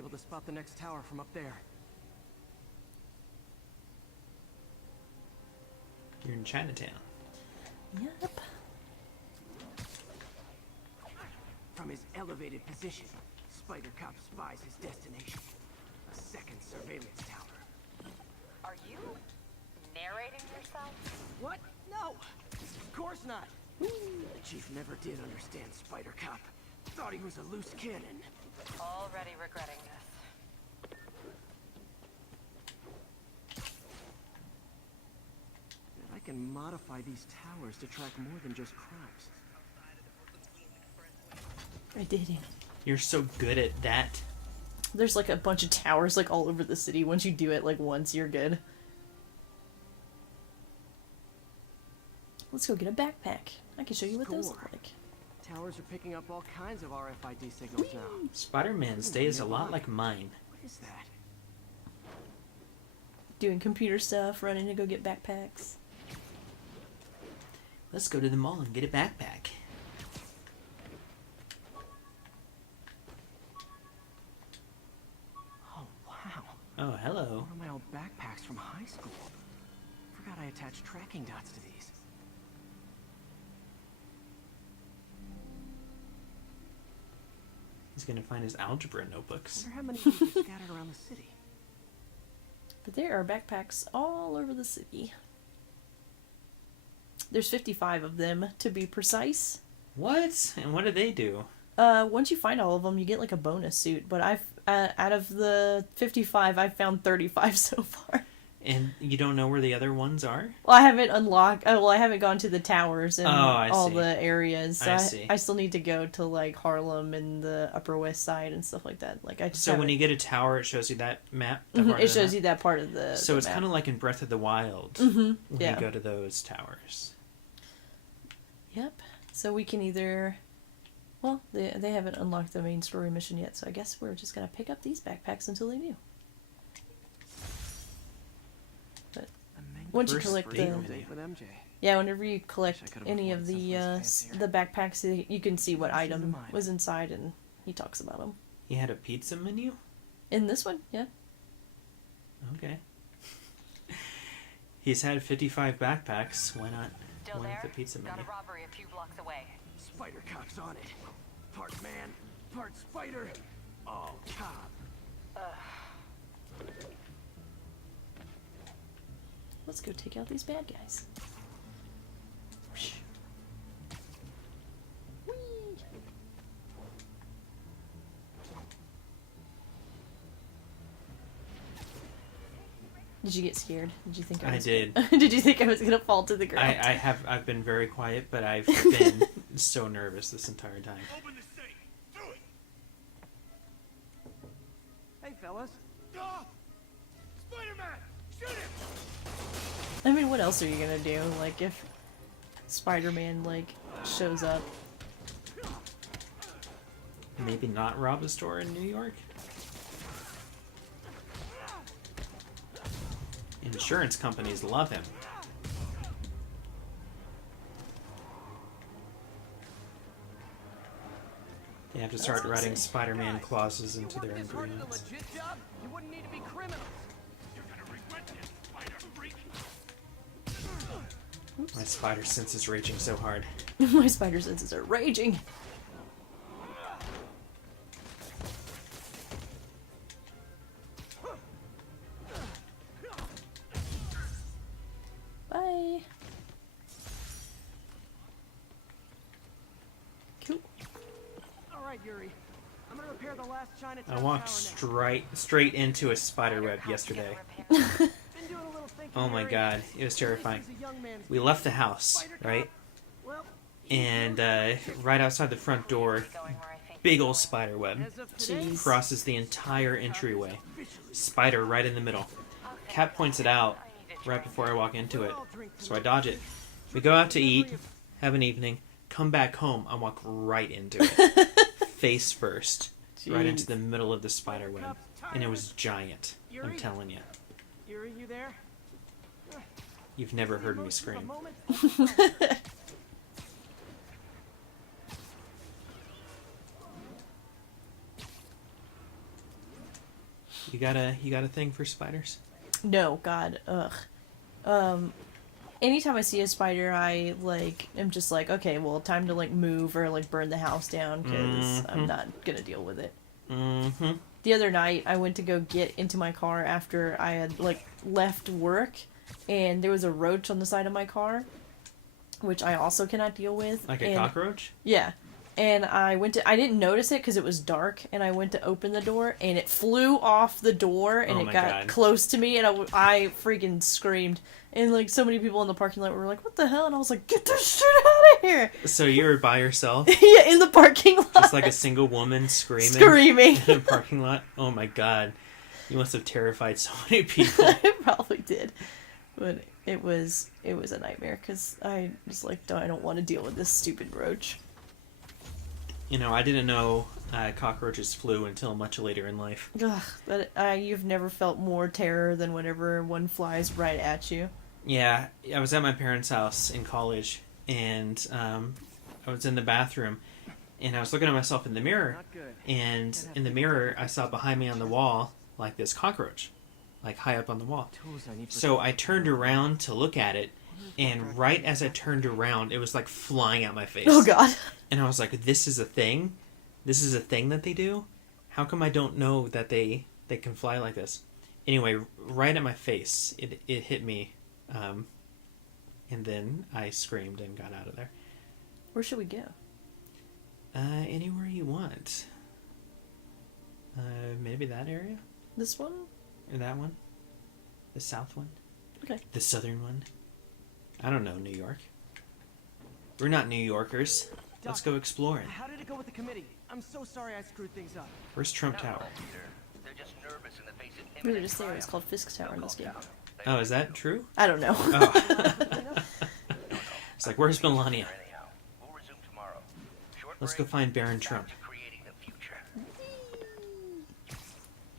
able to spot the next tower from up there. You're in Chinatown. Yep. From his elevated position, Spider Cop spies his destination. A second surveillance tower. Are you narrating yourself? What? No! Of course not! The Chief never did understand Spider Cop. Thought he was a loose cannon. Already regretting this. I can modify these towers to track more than just crimes. I did. You're so good at that. There's like a bunch of towers like all over the city. Once you do it like once, you're good. Let's go get a backpack. I can show you what those look like. Towers are picking up all kinds of RFID signals now. Spider-Man's day is a lot like mine. What is that? Doing computer stuff, running to go get backpacks. Let's go to the mall and get a backpack. Oh, wow. Oh, hello. One of my old backpacks from high school. Forgot I attached tracking dots to these. He's gonna find his algebra notebooks. I wonder how many of these are scattered around the city. But there are backpacks all over the city. There's 55 of them, to be precise. What? And what do they do? Once you find all of them, you get like a bonus suit. But I've out of the 55, I've found 35 so far. And you don't know where the other ones are? Well, I haven't unlocked. Well, I haven't gone to the towers and all see. the areas. So I see. I still need to go to like Harlem and the Upper West Side and stuff like that. Like I just So when you get a tower, it shows you that map? That Mhm, part it of the shows map? you that part of the. So the it's map. kind of like in Breath of the Wild Mhm, when yeah. you go to those towers. Yep. So we can either. Well, they haven't unlocked the main story mission yet, so I guess we're just gonna pick up these backpacks until they do. But once you First collect free the. with With MJ. Yeah, whenever you collect Wish I could've any of afforded the someplace fancier. the backpacks, you can see what Never seen item them either. was inside, and he talks about them. He had a pizza menu? In this one, yeah. Okay. He's had 55 backpacks. Why not Still one there? with the pizza Got menu? a robbery a few blocks away. Spider Cop's on it. Part man, part spider, all cop. Let's go take out these bad guys. Whee! Did you get scared? Did you think I I was did. Did you think I was gonna fall to the ground? I've been very quiet, but I've been so nervous this entire time. Open the safe! Do it! Hey, fellas. Ah! Spider-Man! Shoot him! I mean, what else are you gonna do? Like, if Spider-Man, like, shows up. Maybe not rob a store in New York? Insurance companies love him. They have to start writing Spider-Man clauses into their This hard at a agreements. legit job, you wouldn't need to be criminals. You're gonna regret this, Spider-Freak! My spider sense is raging so hard. My spider senses are raging. Bye. Cool. All right, Yuri. I'm gonna repair the last Chinatown I walked tower next. straight into a spider web yesterday. Been doing a little thinking, Oh my Yuri. god, it was terrifying. This is a young man's We left the house, Spider Cop. right? Well, And right outside the front door, Going where I think. big old spider web as of today, Jeez. crosses the entire entryway. Spider right in the middle. Cat points it out right before I walk into it, so I dodge it. We go out to eat, have an evening, come back home, I walk right into it. Face first. Right into Jeez. the middle of the spider web. And it was giant. I'm telling you. Yuri, you there? You've never heard me Most of a scream. moment. You got a thing for spiders? No, God, ugh. Anytime I see a spider, I am just like, okay, well, time to move or burn the house down because I'm not gonna deal with it. Mm-hmm. The other night, I went to go get into my car after I had left work, and there was a roach on the side of my car, which I also cannot deal with. Like a cockroach? Yeah. And I didn't notice it because it was dark, and I went to open the door, and it flew off the door, and Oh it my got God. close to me, and I freaking screamed. And, so many people in the parking lot were like, what the hell? And I was like, get this shit out of here! So you were by yourself? Yeah, in the parking lot. Just like a single woman screaming? Screaming. In a parking lot? Oh my God. You must have terrified so many people. I probably did. But it was a nightmare, because I just, I don't want to deal with this stupid roach. You know, I didn't know cockroaches flew until much later in life. Ugh, but you've never felt more terror than whenever one flies right at you. Yeah, I was at my parents' house in college, and I was in the bathroom, and I was looking at myself in the mirror, and in the mirror I saw behind me on the wall, this cockroach, high up on the wall. So I turned around to look at it, and right as I turned around, it was flying at my face. Oh God. And I was like, this is a thing? This is a thing that they do? How come I don't know that they can fly like this? Anyway, right at my face, it hit me. And then I screamed and got out of there. Where should we go? Anywhere you want. Maybe that area? This one? Or that one? The south one? Okay. The southern one? I don't know, New York. We're not New Yorkers. Let's go exploring. How did it go with the committee? I'm so sorry I screwed things up. Where's Trump Tower? They're just nervous in the face of We were just there. It's called Fisk Tower in this game. Oh, is that true? I don't know. Oh. It's where's Melania? anyhow. We'll resume tomorrow. Short Let's go break, find Baron time Trump. to creating the future.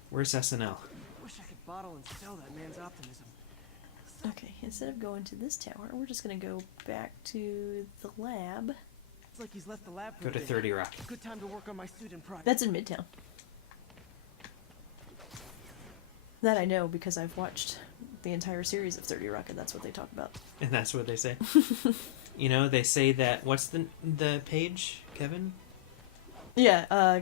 Where's SNL? Wish I could bottle and sell that man's optimism. Okay, instead of going to this tower, we're just gonna go back to the lab. It's like he's left the lab for Go a to day. 30 Rock. Good time to work on my student project. That's in Midtown. That I know because I've watched the entire series of 30 Rock, and that's what they talk about. And that's what they say. You know, they say that... What's the page, Kevin? Yeah,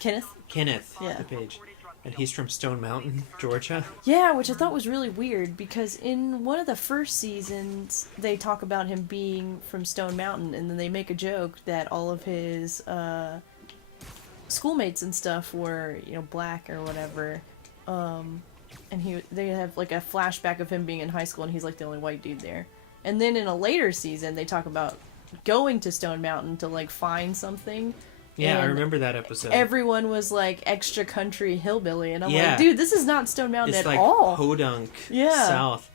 Kenneth? Kenneth, Yeah. the page. And he's from Stone Mountain, Georgia. Yeah, which I thought was really weird because in one of the first seasons, they talk about him being from Stone Mountain, and then they make a joke that all of his schoolmates and stuff were, black or whatever. And they have a flashback of him being in high school, and he's the only white dude there. And then in a later season, they talk about going to Stone Mountain to find something. Yeah, I And remember that episode. everyone was extra country hillbilly, and I'm Yeah. like, dude, this is not Stone Mountain It's at all. Podunk Yeah. South.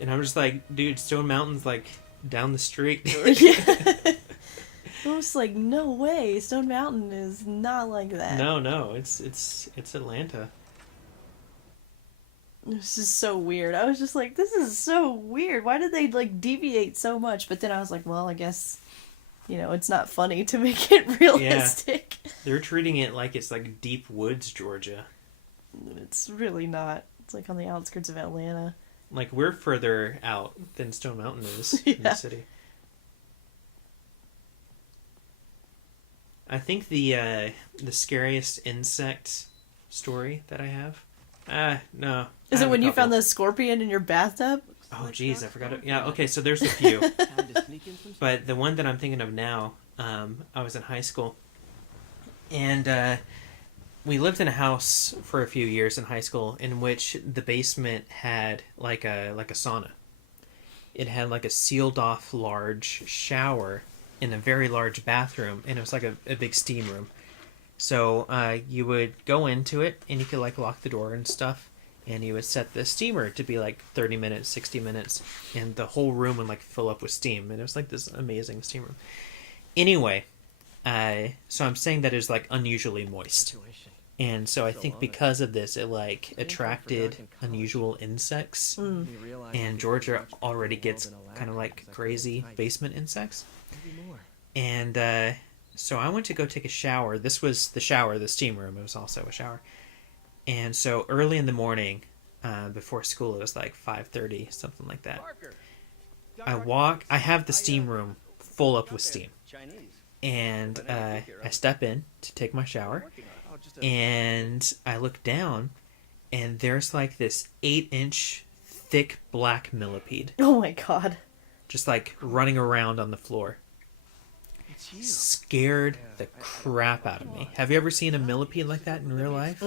And I'm just dude, Stone Mountain's down the street. Yeah. I was like, no way, Stone Mountain is not like that. No, it's Atlanta. This is so weird. I was just like, this is so weird. Why did they deviate so much? But then I was like, well, I guess, it's not funny to make it realistic. They're treating it like it's deep woods, Georgia. It's really not. It's on the outskirts of Atlanta. We're further out than Stone Mountain is in the Yeah. city. I think the scariest insect story that I have. No. Is I it have when a you found couple. the scorpion in your bathtub? Oh, jeez, I forgot it. Yeah, okay, so there's a few. Time to sneak in some But the one that I'm thinking of now, I was in high school, and we lived in a house for a few years in high school in which the basement had a sauna. It had a sealed off large shower in a very large bathroom, and it was a big steam room. So you would go into it, and you could lock the door and stuff, and you would set the steamer to be 30 minutes, 60 minutes, and the whole room would fill up with steam, and it was this amazing steam room. Anyway, so I'm saying that it was unusually moist, and so I think because of this, it attracted unusual insects, and Georgia already gets kind of crazy basement insects, and so I went to go take a shower. This was the shower, the steam room. It was also a shower. And so early in the morning, before school, it was like 5:30, something like that. I have the steam room full up with steam. And I step in to take my shower, and I look down, and there's like this 8-inch thick black millipede Oh my god. just like running around on the floor. Scared the crap out of me. Have you ever seen a millipede like that in real life?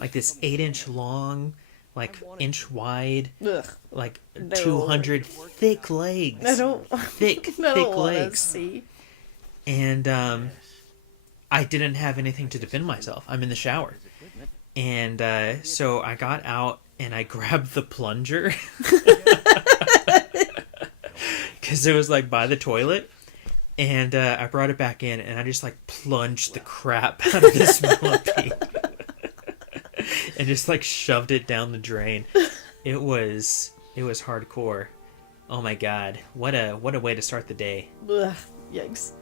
Like this 8-inch long, like inch wide, Ugh. like No. 200 thick legs. I don't. Thick, I don't thick wanna legs. see. And I didn't have anything to defend myself. I'm in the shower. And so I got out and I grabbed the plunger. Because it was like by the toilet. And I brought it back in and I just like plunged the crap out of this millipede. And just like shoved it down the drain. It was hardcore. Oh my god. What a way to start the day. Ugh. Yikes.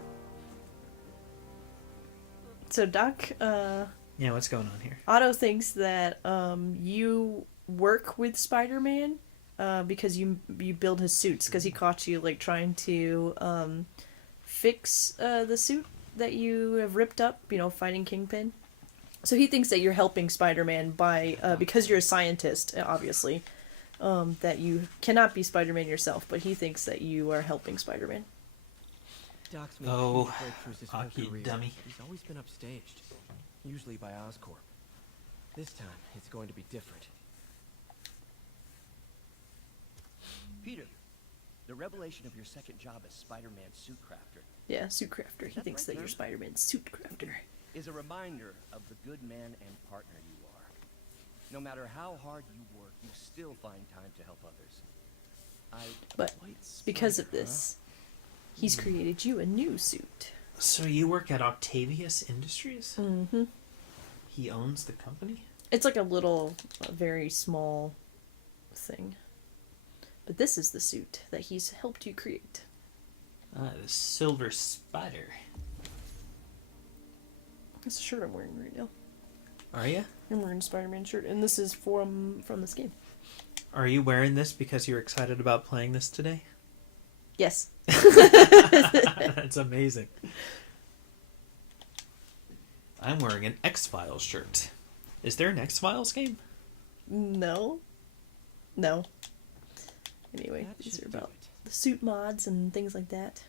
So Doc, Yeah, what's going on here? Otto thinks that you work with Spider-Man because you build his suits, because he caught you like trying to fix the suit that you have ripped up, fighting Kingpin. So he thinks that you're helping Spider-Man by because you're a scientist, obviously, that you cannot be Spider-Man yourself, but he thinks that you are helping Spider-Man. Doc's made Oh, huge breakthroughs his whole hockey career. dummy. He's always been upstaged, usually by Oscorp. This time, it's going to be different. Peter, the revelation of your second job as Spider-Man suit crafter Yeah, suit crafter. He thinks that you're Spider-Man's suit crafter. is a reminder of the good man and partner you are. No matter how hard you work, you still find time to help others. But because of this, he's created you a new suit. So you work at Octavius Industries? Mm-hmm. He owns the company? It's like a little, very small thing. But this is the suit that he's helped you create. The Silver Spider. That's the shirt I'm wearing right now. Are you? I'm wearing a Spider-Man shirt, and this is from this game. Are you wearing this because you're excited about playing this today? Yes. That's amazing. I'm wearing an X-Files shirt. Is there an X-Files game? No. No. Anyway, That these should are do about it. the suit mods and things like that.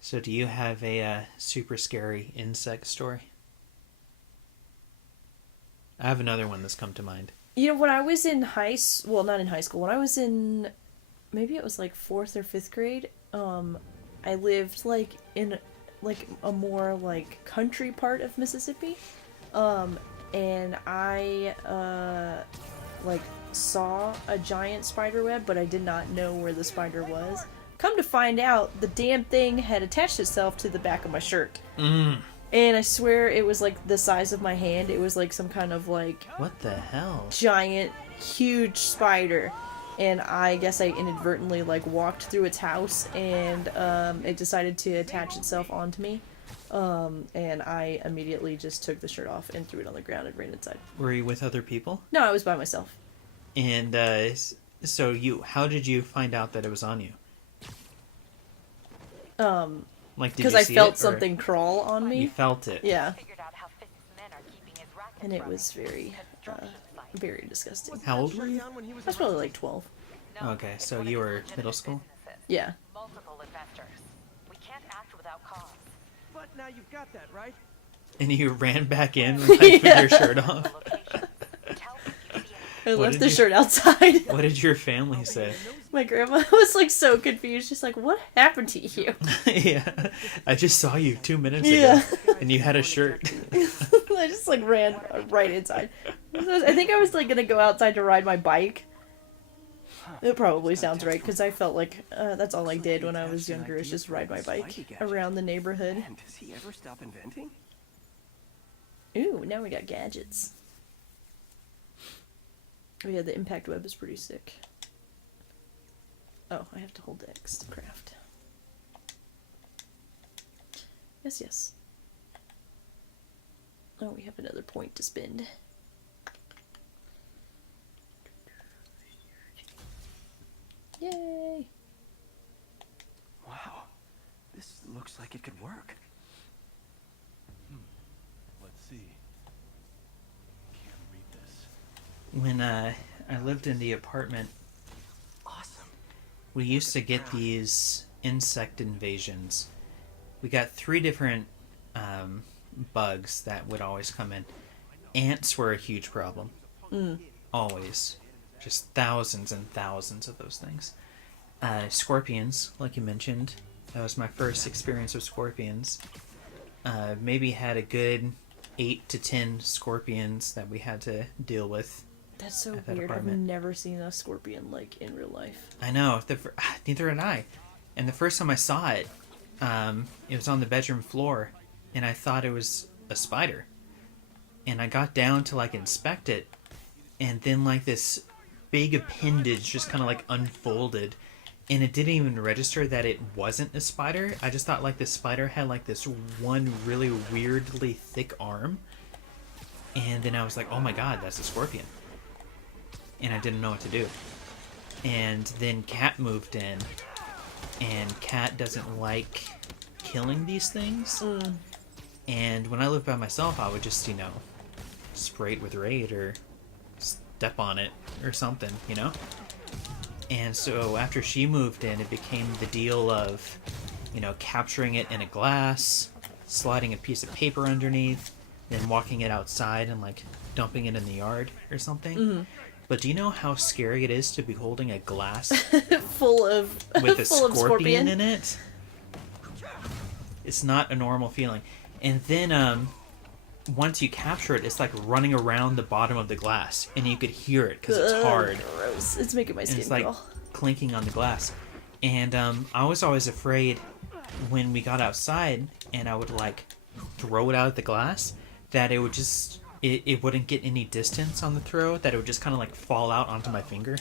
So do you have a super scary insect story? I have another one that's come to mind. When I was in well, not in high school, when I was in, maybe it was like 4th or 5th grade, I lived like in like a more like country part of Mississippi, and I like saw a giant spider web, but I did not know where the spider was. Come to find out, the damn thing had attached itself to the back of my shirt. And I swear it was like the size of my hand. It was like some kind of like What the hell? giant, huge spider. And I guess I inadvertently like walked through its house, and it decided to attach itself onto me. And I immediately just took the shirt off and threw it on the ground and ran inside. Were you with other people? No, I was by myself. And so how did you find out that it was on you? Like, did Because you I see felt it, or something crawl on You me. felt it. Yeah, Figured out how Fisk's men are keeping his rackets and it running. was very, Construction site. very disgusting. How old were you? I was probably like 12. No, Okay, it's so one of you his were legitimate middle school? businesses. Yeah. Multiple investors. We can't act without cause. But now you've got that, right? And you ran back in like, with your shirt off? Locations. Tell me if you see I What left did the you- shirt outside. What did your family say? My grandma was like so confused. She's like, "What happened to you?" Yeah, I just saw you 2 minutes Yeah. ago, and you had a shirt. I just like ran right inside. I think I was like gonna go outside to ride my bike. It probably sounds right, because I felt like that's all I did when I was younger, is just ride my bike around the neighborhood. Man, does he ever stop inventing? Ooh, now we got gadgets. Oh yeah, the impact web is pretty sick. Oh, I have to hold X to craft. Yes, yes. Oh, we have another point to spend. Yay! Wow. This looks like it could work. Let's see. Can't read this. When I lived in the apartment, Awesome. we used to get these insect invasions. We got 3 different bugs that would always come in. Ants were a huge problem. Always. Just thousands and thousands of those things. Scorpions, like you mentioned. That was my first experience with scorpions. Maybe had a good 8 to 10 scorpions that we had to deal with. That's so at that weird. I've apartment. never seen a scorpion like in real life. I know. Neither had I. And the first time I saw it, it was on the bedroom floor, and I thought it was a spider. And I got down to like inspect it, and then like this big appendage just kind of like unfolded, and it didn't even register that it wasn't a spider. I just thought like the spider had like this one really weirdly thick arm, and then I was like, oh my god, that's a scorpion. And I didn't know what to do. And then Kat moved in, and Kat doesn't like killing these things. And when I lived by myself, I would just, spray it with Raid or step on it or something, And so after she moved in, it became the deal of, capturing it in a glass, sliding a piece of paper underneath, then walking it outside and like dumping it in the yard or something. But do you know how scary it is to be holding a glass full of with a full of scorpion in it? It's not a normal feeling. And then once you capture it, it's like running around the bottom of the glass, and you could hear it because it's hard. Gross. It's making my And skin it's like crawl. clinking on the glass. And I was always afraid when we got outside and I would like throw it out of the glass that it would just it wouldn't get any distance on the throw, that it would just kind of like fall out onto my finger.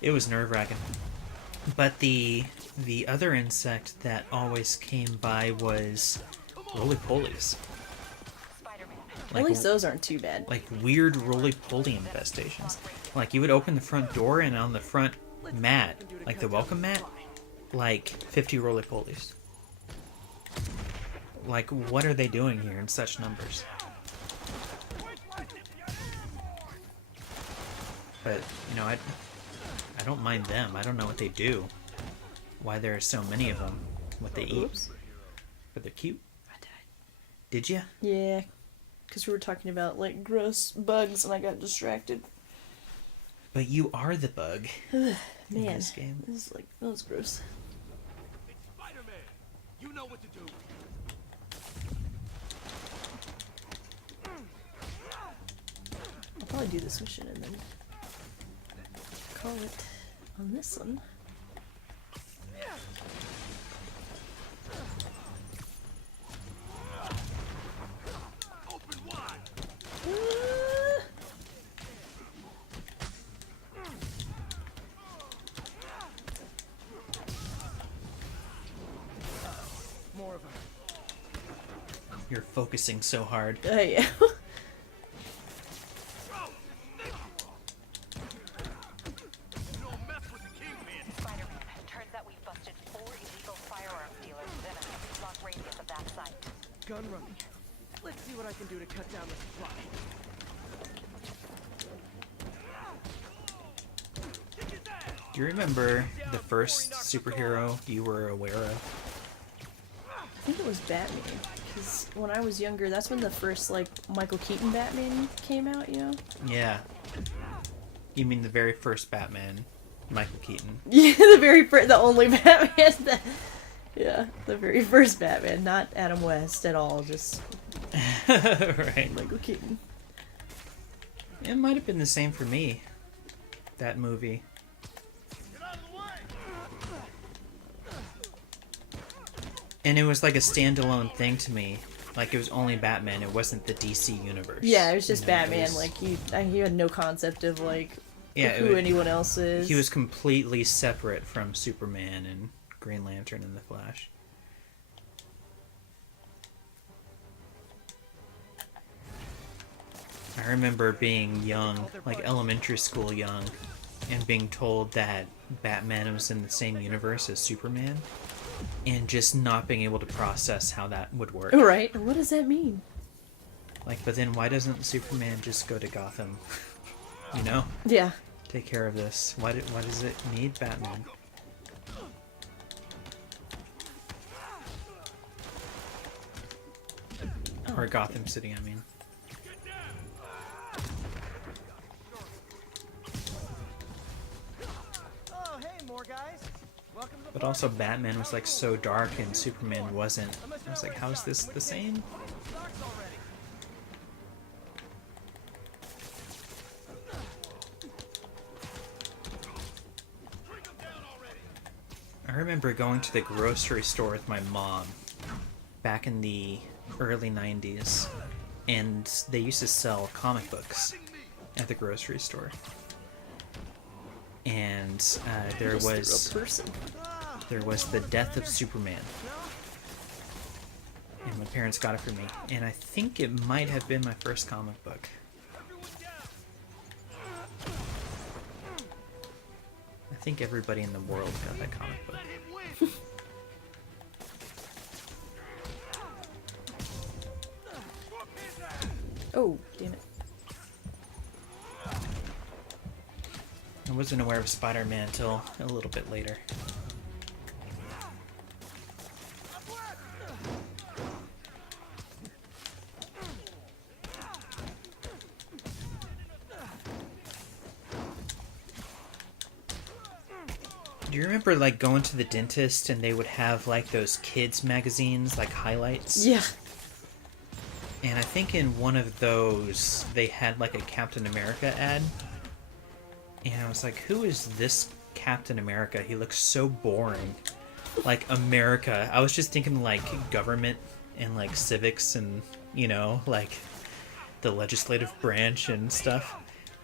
It was nerve-wracking. But the other insect that always came by was roly-polies. Spider-Man. At least those aren't too bad. Like weird roly-poly infestations. Like you would open the front door, and on the front mat, like the welcome mat, like 50 roly-polies. Like, what are they doing here in such numbers? But, I don't mind them. I don't know what they do. Why there are so many of them. What they eat. Oops. But they're cute. I died. Did ya? Yeah, because we were talking about like gross bugs, and I got distracted. But you are the bug Man, in this game. this is like that was gross. Spider-Man, you know what to do. I'll probably do this mission and then call it on this one. Open wide. More of them. You're focusing so hard. Yeah. Don't mess with the Kingpin. Spider-Man. Turns out we've busted 4 illegal firearms dealers within a 6-block radius of that site. Gun running. Let's see what I can do to cut down the supply. Do you remember the first superhero you were aware of? I think it was Batman. Because when I was younger, that's when the first like Michael Keaton Batman came out. Yeah. You mean the very first Batman, Michael Keaton? Yeah, the only Batman. Yeah, the very first Batman, not Adam West at all, just Right. Michael Keaton. It might have been the same for me. That movie. Get out of the way. And it was like a standalone thing to me. Like it was only Batman. It wasn't the DC universe. Yeah, it was just You know, it Batman. was- Like he had no concept of like Yeah, who anyone else is. he was completely separate from Superman and Green Lantern and the Flash. I remember being young, like elementary school young, and being told that Batman was in the same universe as Superman, and just not being able to process how that would work. Right? What does that mean? Like, but then why doesn't Superman just go to Gotham? You know? Yeah. Take care of this. Why does it need Batman? Or Gotham City, I mean. Oh, hey, more guys. Welcome to the But also Batman was like so dark and Superman wasn't. I was like, how is this the same? Starts already. I remember going to the grocery store with my mom back in the early 90s, and they used to sell comic books at the grocery store. And there was the Death of Superman, and my parents got it for me. And I think it might have been my first comic book. I think everybody in the world got that comic book. Oh, damn it. I wasn't aware of Spider-Man until a little bit later. Do you remember like going to the dentist and they would have like those kids magazines, like highlights? Yeah. And I think in one of those they had like a Captain America ad. And I was like, who is this Captain America? He looks so boring. Like America. I was just thinking like government and like civics and, you know, like the legislative branch and stuff.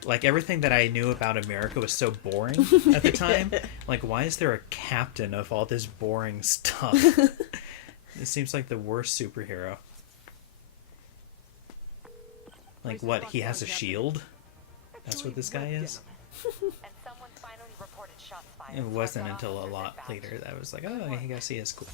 Like everything that I knew about America was so boring at the time. Like, why is there a captain of all this boring stuff? It seems like the worst superhero. Like what? He has a shield? That's what this guy is? And someone finally reported shots fired. It wasn't until a lot later that I was like, oh, I guess he is cool.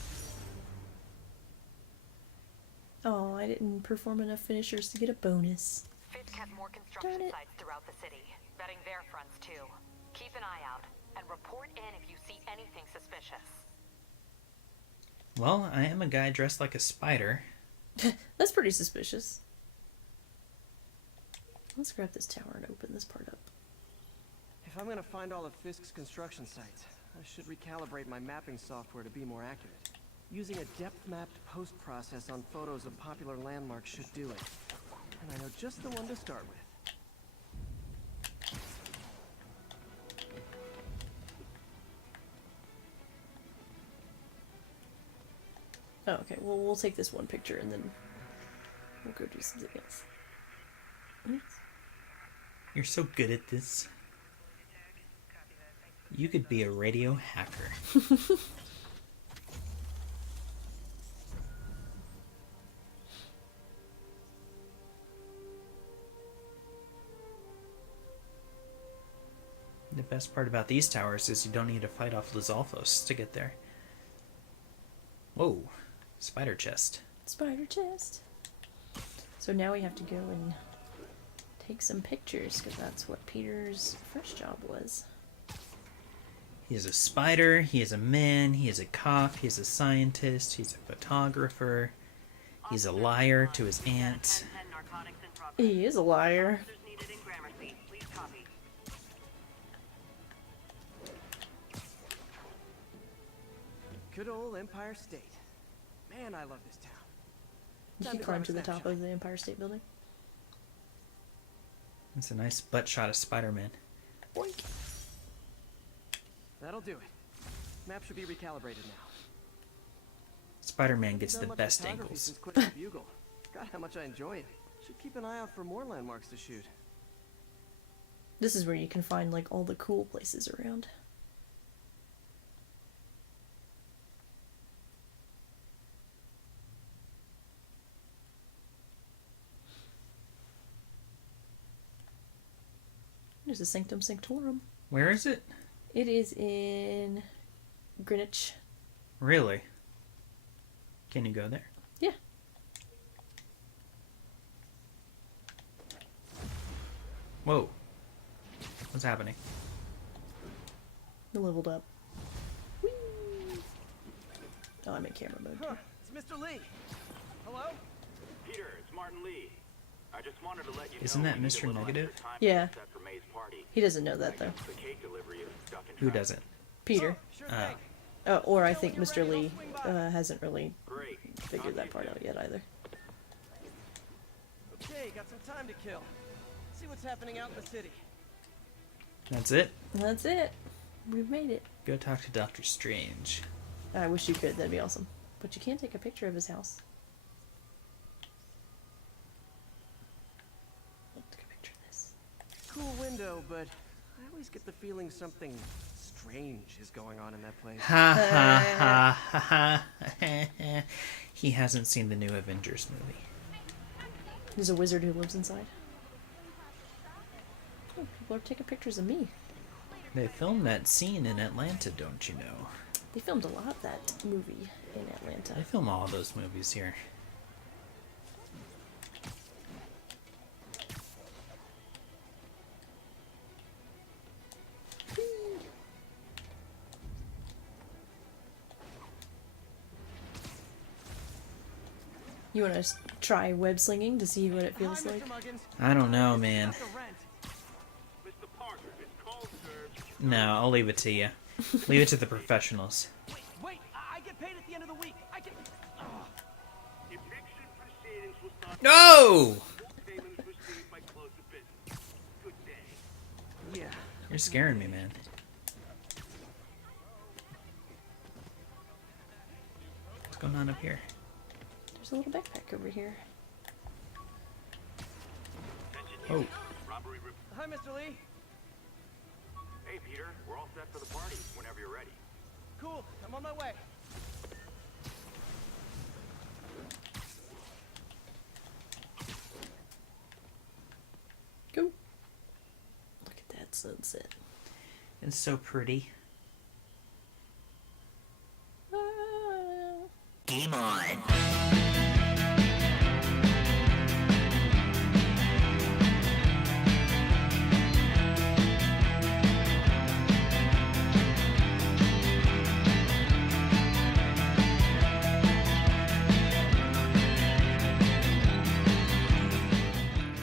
Oh, I didn't perform enough finishers to get a bonus. Fisk has more construction Darn it. sites throughout the city, vetting their fronts too. Keep an eye out and report in if you see anything suspicious. Well, I am a guy dressed like a spider. That's pretty suspicious. Let's grab this tower and open this part up. If I'm gonna find all of Fisk's construction sites, I should recalibrate my mapping software to be more accurate. Using a depth-mapped post-process on photos of popular landmarks should do it. And I know just the one to start with. Oh, okay. Well, we'll take this one picture and then we'll go do something else. Oops. You're so good at this. You could be a radio hacker. The best part about these towers is you don't need to fight off Lizalfos to get there. Whoa, spider chest. Spider chest. So now we have to go and take some pictures because that's what Peter's first job was. He is a spider, he is a man, he is a cop, he is a scientist, he's a photographer, he's a liar to his aunt. He is a liar. Good old Empire State. Man, I love this town. You Time can to climb grab a to the top snapshot. of the Empire State Building. It's a nice butt shot of Spider-Man. Boink. That'll do it. Map should be recalibrated now. Spider-Man gets Done the much best photography angles. since quitting the Bugle. God, how much I enjoy it. Should keep an eye out for more landmarks to shoot. This is where you can find like all the cool places around. There's a Sanctum Sanctorum. Where is it? It is in Greenwich. Really? Can you go there? Yeah. Whoa. What's happening? You leveled up. Whee! Oh, I'm in camera mode. Huh, it's Mr. Lee. Hello? Peter, it's Martin Lee. I just wanted to let you Isn't know that we need a Mr. little Negative? extra time Yeah. set for May's party. He doesn't know that, though. The cake delivery is stuck in Who traffic. doesn't? Peter. Sure Oh. thing. Or I think Mr. Lee hasn't really Great. figured that part out yet either. Okay, got some time to kill. See what's happening out in the city. That's it? And that's it. We've made it. Go talk to Doctor Strange. I wish you could. That'd be awesome. But you can't take a picture of his house. Take a picture of this. Cool window, but I always get the feeling something strange is going on in that place. Ha ha ha ha. He hasn't seen the new Avengers movie. There's a wizard who lives inside. Oh, people are taking pictures of me. They filmed that scene in Atlanta, don't you know? They filmed a lot of that movie in Atlanta. They film all those movies here. You want to try web slinging to see what it Hi, feels Mr. like? Muggins. I don't know, man. Got the rent. Mr. Parker, it's cold served. No, I'll leave it to you. Leave it to the professionals. Wait, I get paid at the end of the week. I can... Eviction proceedings will start. No! Payments received by close of business. Good day. Yeah. You're scaring me, man. What's going on up here? There's a little backpack over here. Oh, Robbery rep- Hi, Mr. Lee. Hey, Peter, we're all set for the party whenever you're ready. Cool, I'm on my way. Go. Look at that sunset. it's so pretty. Ah. Game on.